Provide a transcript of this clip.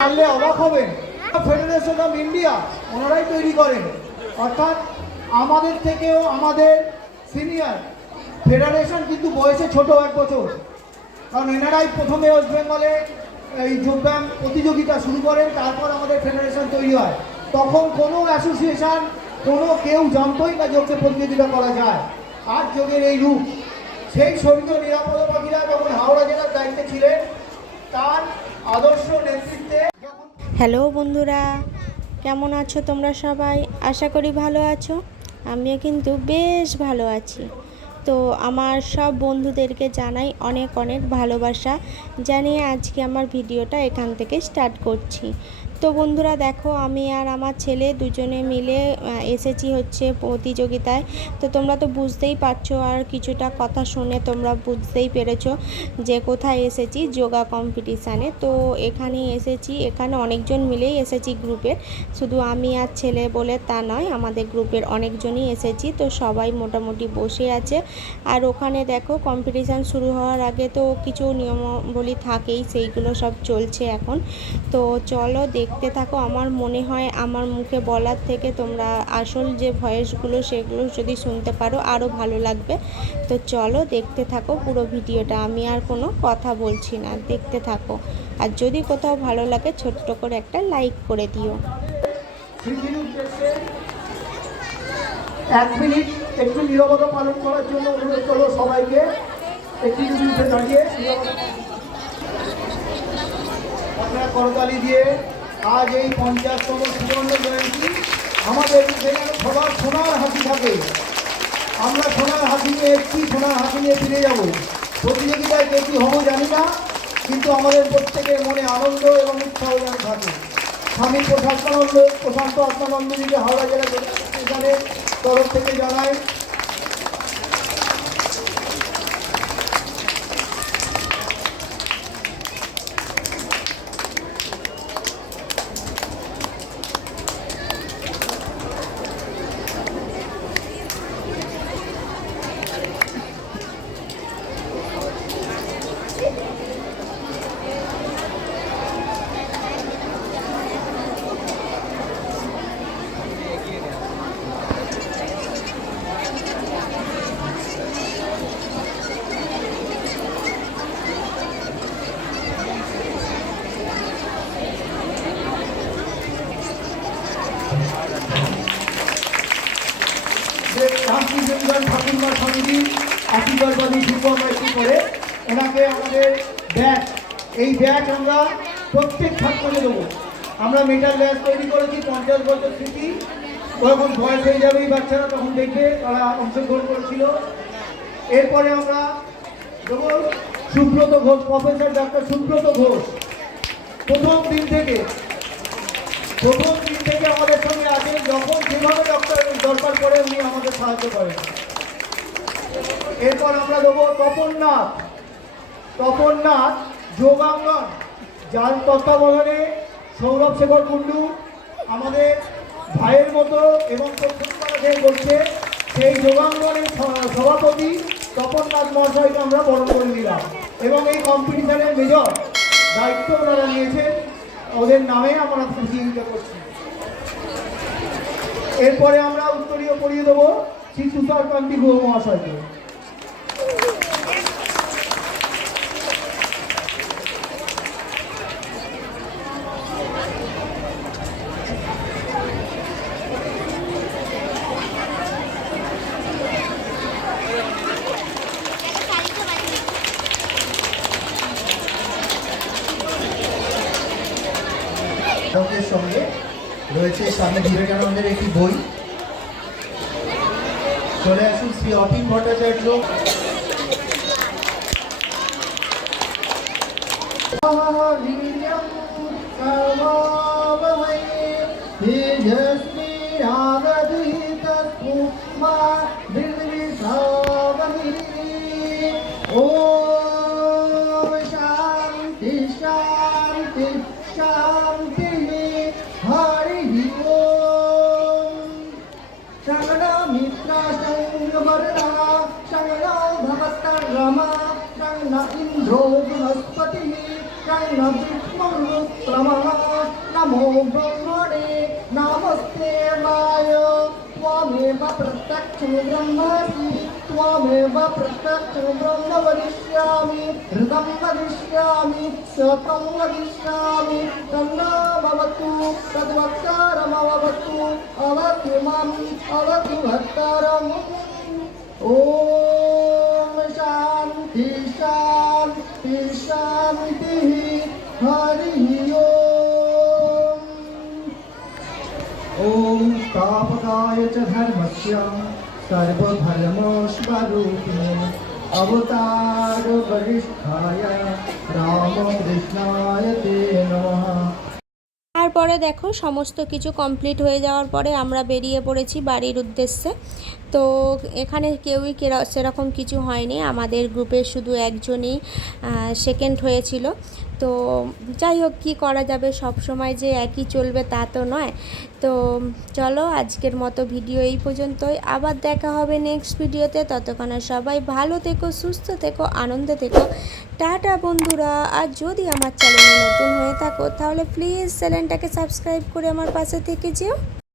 জানলে অবাক হবেন, ফেডারেশন অফ ইন্ডিয়া ওনারাই তৈরি করেন। অর্থাৎ আমাদের থেকেও আমাদের সিনিয়র ফেডারেশন কিন্তু বয়সে ছোট 1 বছর। কারণ এনারাই প্রথমে ওয়েস্ট বেঙ্গলে এই যোগব্যায়াম প্রতিযোগিতা শুরু করেন, তারপর আমাদের ফেডারেশন তৈরি হয়। তখন কোনো অ্যাসোসিয়েশন কেউ জানতোই না যোগকে প্রতিযোগিতা করা যায়। আর যোগের এই রূপ, সেই স্বর্গীয় নিরাপদ পাখিরা যখন হাওড়া জেলার দায়িত্বে ছিলেন, তার আদর্শ নেতৃত্বে। হ্যালো বন্ধুরা, কেমন আছো তোমরা সবাই? আশা করি ভালো আছো। আমিও কিন্তু বেশ ভালো আছি। তো আমার সব বন্ধুদেরকে জানাই অনেক অনেক ভালোবাসা জানিয়ে আজকে আমার ভিডিওটা এখান থেকে স্টার্ট করছি। তো বন্ধুরা দেখো, আমি আর আমার ছেলে দুজনে মিলে এসেছি হচ্ছে প্রতিযোগিতায়। তো তোমরা তো বুঝতেই পারছো, আর কিছুটা কথা শুনে তোমরা বুঝতেই পেরেছো যে কোথায় এসেছি, যোগা কম্পিটিশানে। তো এখানে এসেছি, এখানে অনেকজন মিলেই এসেছি গ্রুপের, শুধু আমি আর ছেলে বলে তা নয়, আমাদের গ্রুপের অনেকজনই এসেছি। তো সবাই মোটামুটি বসে আছে। আর ওখানে দেখো কম্পিটিশান শুরু হওয়ার আগে তো কিছু নিয়মাবলী থাকেই, সেইগুলো সব চলছে এখন। তো চলো দেখতে থাকো। আমার মনে হয় আমার মুখে বলার থেকে তোমরা আসল যে ভয়েসগুলো সেগুলো যদি শুনতে পারো আরও ভালো লাগবে। তো চলো দেখতে থাকো পুরো ভিডিওটা। আমি আর কোনো কথা বলছি না, দেখতে থাকো। আর যদি কোথাও ভালো লাগে ছোট্ট করে একটা লাইক করে দিও। 1 মিনিট একটু নীরবতা পালন করার জন্য অনুরোধ করবো সবাইকে। একটি উঠে দাঁড়িয়ে আপনারা করতালি দিয়ে আজ এই 50তম সুবর্ণ জয়ন্তী আমাদের সবার সোনার হাসি থাকে। আমরা সোনার হাসি নিয়ে এসেছি, সোনার হাসি নিয়ে ফিরে যাব। প্রতিযোগিতায় বেশি হবো জানি না, কিন্তু আমাদের প্রত্যেকের মনে আনন্দ এবং উৎসাহ যেন থাকে। স্বামী প্রশান্ত আত্মানন্দজিকে হাওড়া জেলা প্রশাসনের তরফ থেকে জানাই ঠাকুরমা স্বামীজি আশীর্বাদী শুভ আমরা একটু করে ওনাকে আমাদের ব্যাগ, এই ব্যাগ আমরা প্রত্যেক ছাত্রকে দেবো। আমরা মেটাল ব্যাগ তৈরি করেছি, 50 বছর স্মৃতি। যখন বয়স হয়ে যাবে এই বাচ্চারা, তখন দেখবে তারা অংশগ্রহণ করেছিল। এরপরে আমরা দেবো সুব্রত ঘোষ, প্রফেসর ডক্টর সুব্রত ঘোষ। প্রথম দিন থেকে আমাদের সঙ্গে আছেন, যখন যেভাবে ডক্টর দরকার পড়ে উনি আমাদের সাহায্য করেন। এরপর আমরা দেবো তপননাথ যোগাঙ্গন, যার তত্ত্বাবধানে সৌরভ শেখর কুণ্ডু আমাদের ভাইয়ের মতো এবং করছে। সেই যোগাঙ্গনের সভাপতি তপননাথ মহাশয়কে আমরা বরণ করে দিলাম, এবং এই কম্পিটিশনের মেজর দায়িত্ব ওনারা নিয়েছেন। ওদের নামে আমরা প্রতিযোগিতা করছি। এরপরে আমরা উত্তরীয় পড়িয়ে দেবো শ্রী তুষারকান্তি গুহ মহাশয়কে। সঙ্গে রয়েছে স্বামী বিবেকানন্দের একটি বই। চলে আসুন শ্রী অতীন ভট্টাচার্য। শান্তি শান্তি শান্তি इंद्रो बृहस्पति विष्णुरुत्तमः नमो ब्रह्मणे नमस्ते वाय त्वमेव प्रत्यक्षं ब्रह्मासि त्वमेव प्रत्यक्षं ब्रह्म वदिष्यामि हृदं वदिष्यामि सतं वदिष्यामि तन्नो भवतु तद्वक्तारमवतु अवतु माम् अवतु भक्तारम् ॐ शान्ति शान्ति शान्तिः हरिः ॐ स्थापकाय च धर्मस्य सर्वधर्मस्वरूपिणे अवतार वरिष्ठाय रामकृष्णाय ते नमः। তারপরে দেখো সমস্ত কিছু কমপ্লিট হয়ে যাওয়ার পরে আমরা বেরিয়ে পড়েছি বাড়ির উদ্দেশ্যে। তো এখানে কেউই সেরকম কিছু হয়নি, আমাদের গ্রুপে শুধু একজনই সেকেন্ড হয়েছিল। তো যাই হোক, কী করা যাবে, সব সময় যে একই চলবে তা তো নয়। তো চলো আজকের মতো ভিডিও এই পর্যন্তই, আবার দেখা হবে নেক্সট ভিডিওতে। ততক্ষণে সবাই ভালো থেকো, সুস্থ থেকো, আনন্দে থেকো। টাটা বন্ধুরা। আর যদি আমার চ্যানেলে নতুন হয়ে থাকো তাহলে প্লিজ চ্যানেলটাকে সাবস্ক্রাইব করে আমার পাশে থেকে যেও।